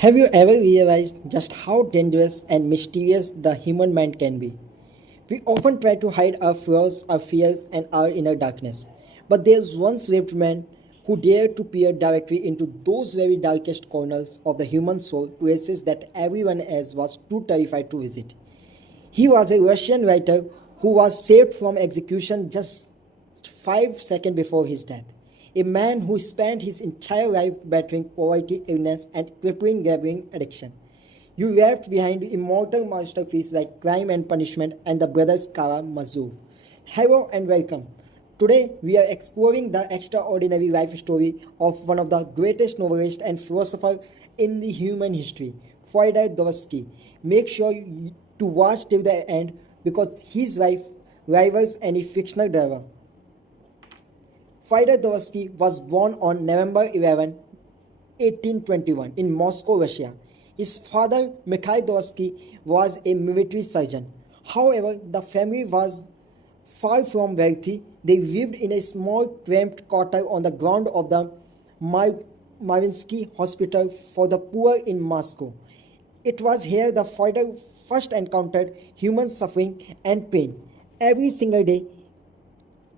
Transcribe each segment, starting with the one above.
Have you ever realized just how dangerous and mysterious the human mind can be? We often try to hide our flaws, our fears, and our inner darkness. But there's one swift man who dared to peer directly into those very darkest corners of the human soul, places that everyone else was too terrified to visit. He was a Russian writer who was saved from execution just 5 seconds before his death. A man who spent his entire life battling poverty, illness, and crippling gambling addiction. You left behind immortal masterpieces like Crime and Punishment and the Brothers Karamazov. Hello and welcome. Today we are exploring the extraordinary life story of one of the greatest novelists and philosophers in the human history, Fyodor Dostoevsky. Make sure to watch till the end because his life rivals any fictional drama. Fyodor Dostoevsky was born on November 11, 1821 in Moscow, Russia. His father, Mikhail Dostoevsky, was a military surgeon. However, the family was far from wealthy. They lived in a small, cramped quarter on the ground of the Mariinsky Hospital for the Poor in Moscow. It was here the Fyodor first encountered human suffering and pain. Every single day,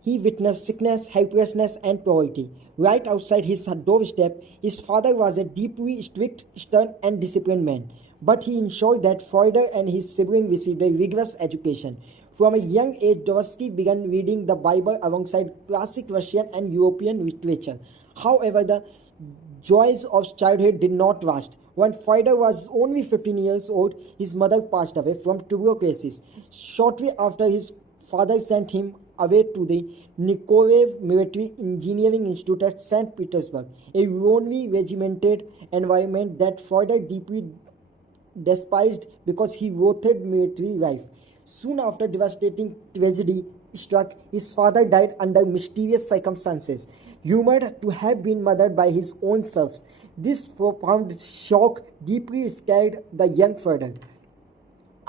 he witnessed sickness, helplessness, and poverty. Right outside his doorstep, his father was a deeply strict, stern, and disciplined man. But he ensured that Fyodor and his siblings received a rigorous education. From a young age, Dostoevsky began reading the Bible alongside classic Russian and European literature. However, the joys of childhood did not last. When Fyodor was only 15 years old, his mother passed away from tuberculosis. Shortly after, his father sent him away to the Nikolaev Military Engineering Institute at St. Petersburg, a lonely, regimented environment that Fyodor deeply despised because he loathed military life. Soon after devastating tragedy struck, his father died under mysterious circumstances, rumored to have been murdered by his own serfs. This profound shock deeply scared the young Fyodor.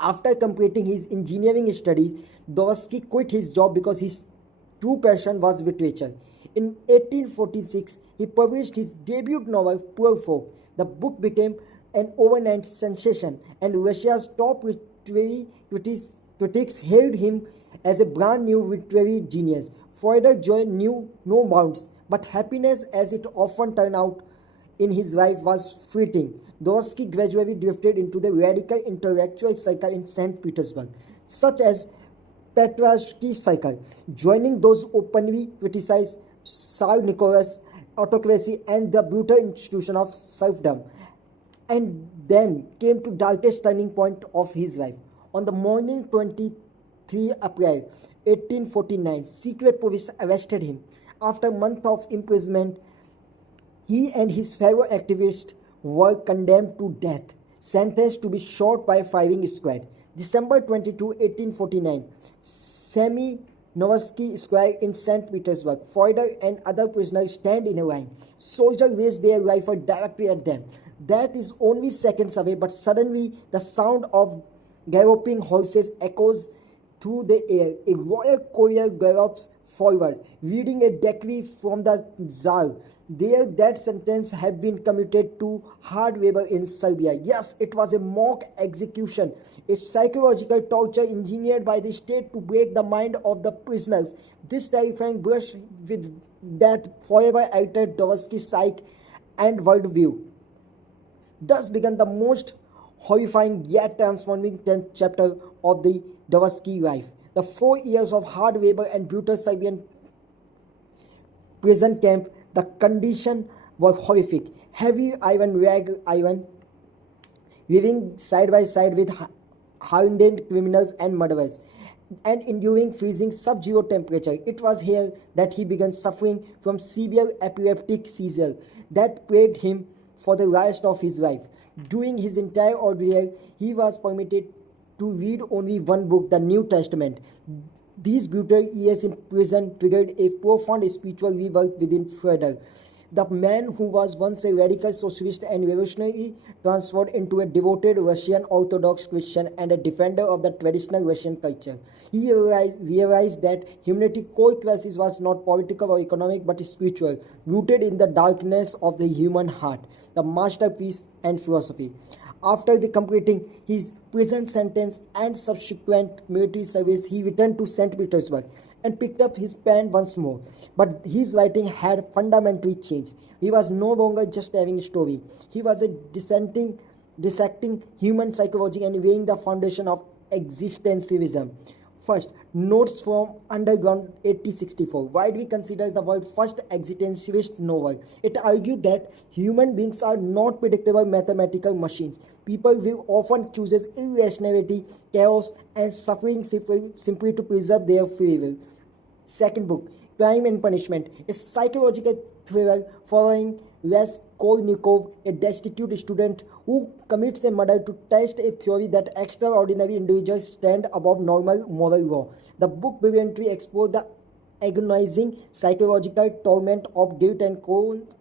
After completing his engineering studies, Dostoevsky quit his job because his true passion was literature. In 1846, he published his debut novel, Poor Folk. The book became an overnight sensation, and Russia's top literary critics hailed him as a brand new literary genius. Fyodor's joy knew no bounds, but happiness, as it often turned out in his life, was fleeting. Dostoevsky gradually drifted into the radical intellectual circle in St. Petersburg, such as Petrosky Circle, joining those openly criticized Tsar Nicholas, autocracy, and the brutal institution of serfdom. And then came to darkest turning point of his life. On the morning 23 April 1849, secret police arrested him. After a month of imprisonment, he and his fellow activists were condemned to death, sentenced to be shot by a firing squad. December 22, 1849, Novsky Square in St. Petersburg. Fyodor and other prisoners stand in a line. Soldiers raise their rifle directly at them. Death is only seconds away, but suddenly the sound of galloping horses echoes through the air. A royal courier gallops forward, reading a decree from the Tsar. Their death sentence had been commuted to hard labor in Serbia. Yes, it was a mock execution, a psychological torture engineered by the state to break the mind of the prisoners. This terrifying brush with death forever altered Dostoevsky's psyche and worldview. Thus began the most horrifying yet transforming 10th chapter of the Dostoevsky life. The 4 years of hard labor and brutal Serbian prison camp, the conditions were horrific. Heavy iron, living side by side with hardened criminals and murderers, and enduring freezing sub-zero temperature. It was here that he began suffering from severe epileptic seizure that plagued him for the rest of his life. During his entire ordeal, he was permitted to read only one book, the New Testament. These brutal years in prison triggered a profound spiritual rebirth within Fyodor. The man who was once a radical socialist and revolutionary transformed into a devoted Russian Orthodox Christian and a defender of the traditional Russian culture. He realized that humanity's core crisis was not political or economic but spiritual, rooted in the darkness of the human heart. the masterpiece and philosophy. After completing his prison sentence and subsequent military service, he returned to St. Petersburg and picked up his pen once more. But his writing had fundamentally changed. He was no longer just having a story. He was dissecting human psychology and laying the foundation of existentialism. First, notes from Underground 1864. Why do we consider the world first existentialist novel? It argued that human beings are not predictable mathematical machines. People will often choose irrationality, chaos, and suffering simply to preserve their free will. Second book, Crime and Punishment, a psychological thriller following Raskolnikov, a destitute student who commits a murder to test a theory that extraordinary individuals stand above normal moral law. The book brilliantly explored the agonizing psychological torment of guilt and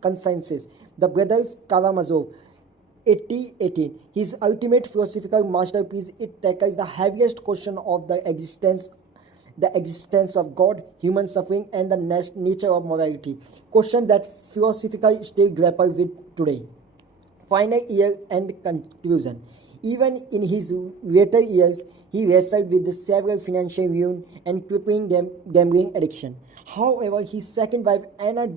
conscience. The Brothers Karamazov, 1818, his ultimate philosophical masterpiece, it tackles the heaviest question of the existence of God, human suffering, and the nature of morality. Question that philosophically still grapple with today. Final year and conclusion. Even in his later years, he wrestled with several financial ruin and crippling gambling addiction. However, his second wife, Anna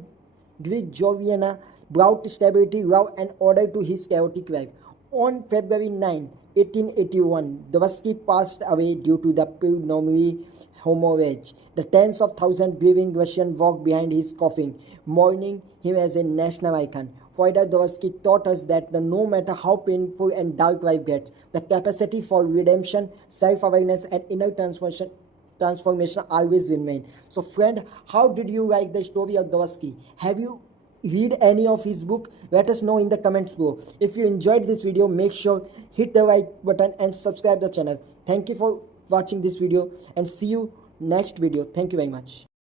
Grigoryevna, brought stability, love, and order to his chaotic life. On February 9, 1881, Dostoevsky passed away due to the pulmonary hemorrhage. The tens of thousands grieving Russians walked behind his coffin, mourning him as a national icon. Fyodor Dostoevsky taught us that no matter how painful and dark life gets, the capacity for redemption, self-awareness, and inner transformation always remain. So friend, how did you like the story of Dostoevsky? Have you read any of his book? Let us know in the comments below. If you enjoyed this video, make sure hit the like button and subscribe the channel. Thank you for watching this video and see you next video. Thank you very much.